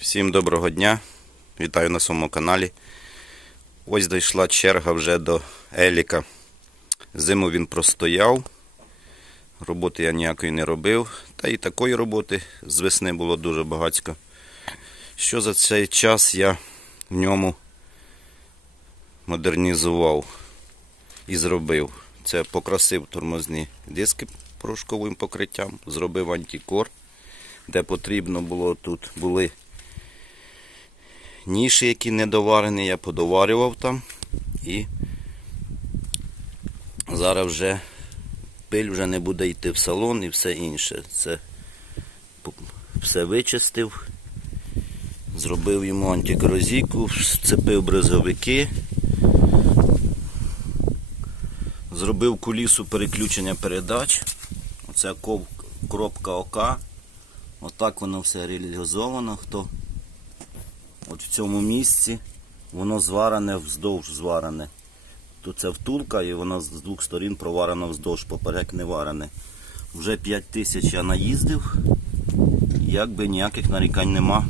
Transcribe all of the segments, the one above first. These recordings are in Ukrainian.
Всім доброго дня. Вітаю на своєму каналі. Ось дійшла черга вже до Еліка. Зиму він простояв. Роботи я ніякої не робив. Та і такої роботи з весни було дуже багатько. Що за цей час я в ньому модернізував і зробив. Це покрасив тормозні диски порошковим покриттям, зробив антикор, де потрібно було тут були ніші, які недоварені, я подоварював там. І зараз вже пиль вже не буде йти в салон і все інше. Це все вичистив, зробив йому антикорозійку, вцепив бризовики, зробив кулісу переключення передач. Оце кропка ока. Отак воно все реалізовано. Хто От в цьому місці воно зварене вздовж зварене. Тут це втулка і воно з двох сторін проварено вздовж, поперек не варене. Вже 5 тисяч я наїздив, якби ніяких нарікань нема.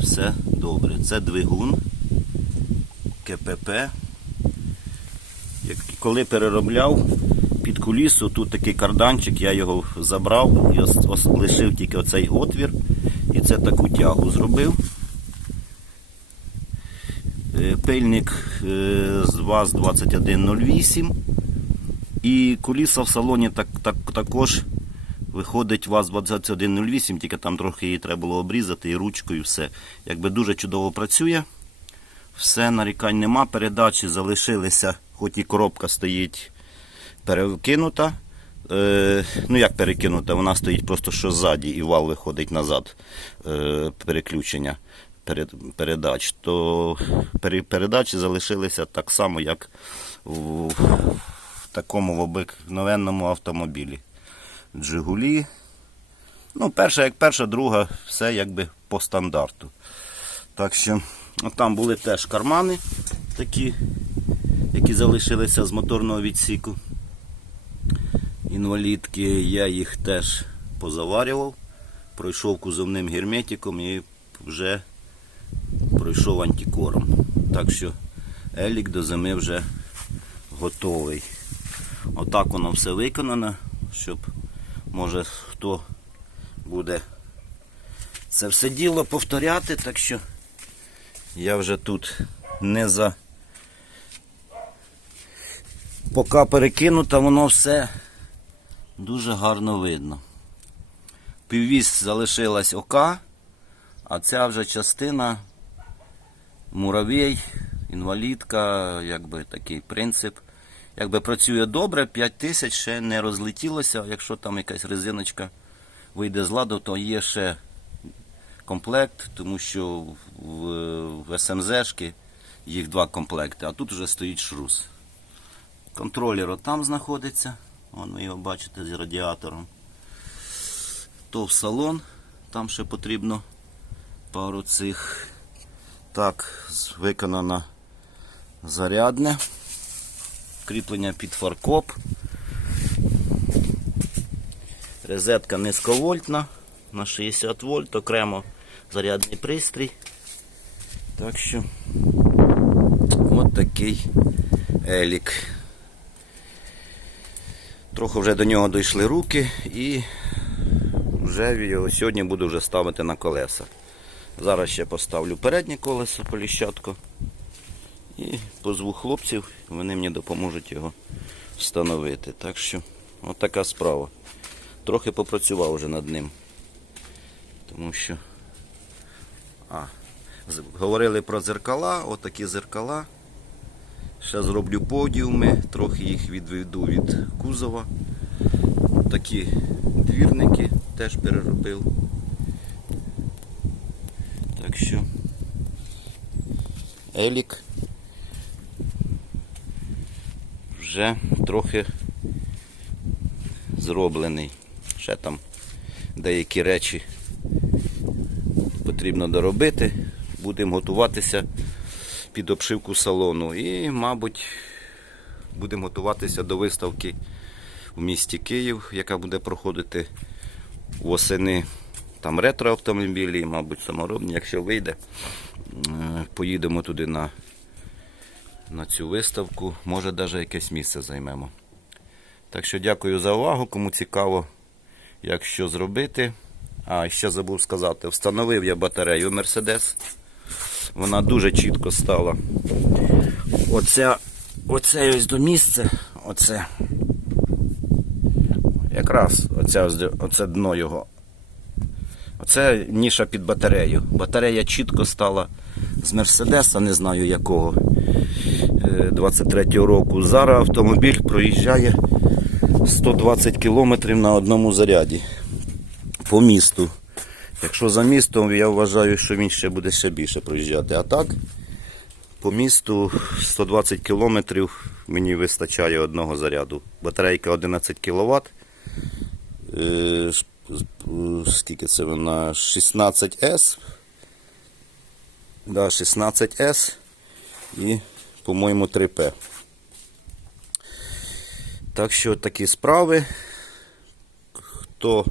Все добре. Це двигун КПП. Коли переробляв під кулісу, тут такий карданчик, я його забрав і лишив тільки оцей отвір. І це таку тягу зробив. Е, Пильник е, з ВАЗ-2108. І куліса в салоні так, так, також виходить ВАЗ-2108, тільки там трохи її треба було обрізати і ручкою і все. Якби дуже чудово працює. Все, нарікань нема. Передачі залишилися, хоч і коробка стоїть перекинута. Е, ну як перекинута, вона стоїть просто що ззаді і вал виходить назад е, переключення передач. То передачі залишилися так само, як в, в такому обикновенному автомобілі. Джигулі. Ну, перша як перша, друга, все якби по стандарту. Так що, там були теж кармани такі, які залишилися з моторного відсіку інвалідки, я їх теж позаварював, пройшов кузовним герметиком і вже пройшов антикором. Так що елік до зими вже готовий. Отак воно все виконано, щоб може хто буде це все діло повторяти, так що я вже тут не за. Поки перекинуто, воно все дуже гарно видно. Піввісь залишилась ока, а ця вже частина муравей, інвалідка, якби такий принцип. Якби працює добре, 5 тисяч ще не розлетілося. Якщо там якась резиночка вийде з ладу, то є ще комплект, тому що в, СМЗшки їх два комплекти, а тут вже стоїть шрус. Контролер отам знаходиться. Вон ви його бачите з радіатором. То в салон, там ще потрібно пару цих. Так, виконано зарядне. Кріплення під фаркоп. Розетка низьковольтна на 60 вольт, окремо зарядний пристрій. Так що от такий елік. Трохи вже до нього дійшли руки і вже його сьогодні буду вже ставити на колеса. Зараз ще поставлю переднє колесо поліщатку і позву хлопців, вони мені допоможуть його встановити. Так що, от справа. Трохи попрацював вже над ним. Тому що. А, говорили про зеркала, отакі зеркала. Ще зроблю подіуми, трохи їх відведу від кузова. Такі двірники теж переробив. Так що елік вже трохи зроблений. Ще там деякі речі потрібно доробити. Будемо готуватися під обшивку салону. І, мабуть, будемо готуватися до виставки в місті Київ, яка буде проходити восени там ретро-автомобілі, мабуть, саморобні. Якщо вийде, е, поїдемо туди на, на цю виставку. Може, навіть якесь місце займемо. Так що дякую за увагу. Кому цікаво, як що зробити. А ще забув сказати, встановив я батарею Mercedes. Вона дуже чітко стала. Оця, оце ось до місця, оце. Якраз оце, оце дно його. Оце ніша під батарею. Батарея чітко стала з Мерседеса, не знаю якого. е, 23-го року. Зараз автомобіль проїжджає 120 км на одному заряді по місту. Якщо за містом, я вважаю, що він ще буде ще більше проїжджати. А так, по місту 120 км мені вистачає одного заряду. Батарейка 11 кВт. Е, Скільки це вона? 16С. Да, 16С і, по-моєму, 3П. Так що такі справи. Хто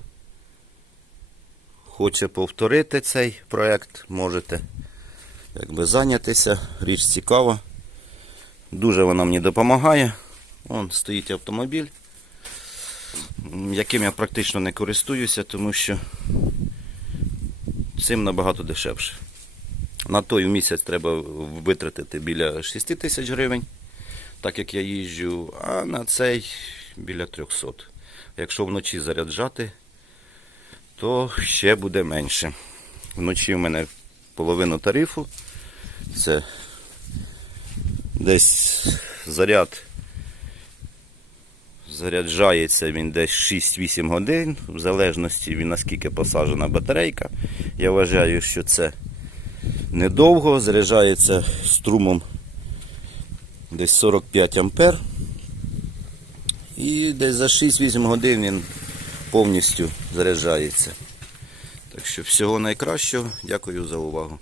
хоче повторити цей проект, можете якби зайнятися. Річ цікава. Дуже вона мені допомагає. Вон стоїть автомобіль, яким я практично не користуюся, тому що цим набагато дешевше. На той місяць треба витратити біля 6 тисяч гривень, так як я їжджу, а на цей біля 300. Якщо вночі заряджати, то ще буде менше. Вночі в мене половину тарифу. Це десь заряд заряджається він десь 6-8 годин, в залежності від наскільки посаджена батарейка. Я вважаю, що це недовго, заряджається струмом десь 45 ампер. І десь за 6-8 годин він повністю заряджається. Так що всього найкращого. Дякую за увагу.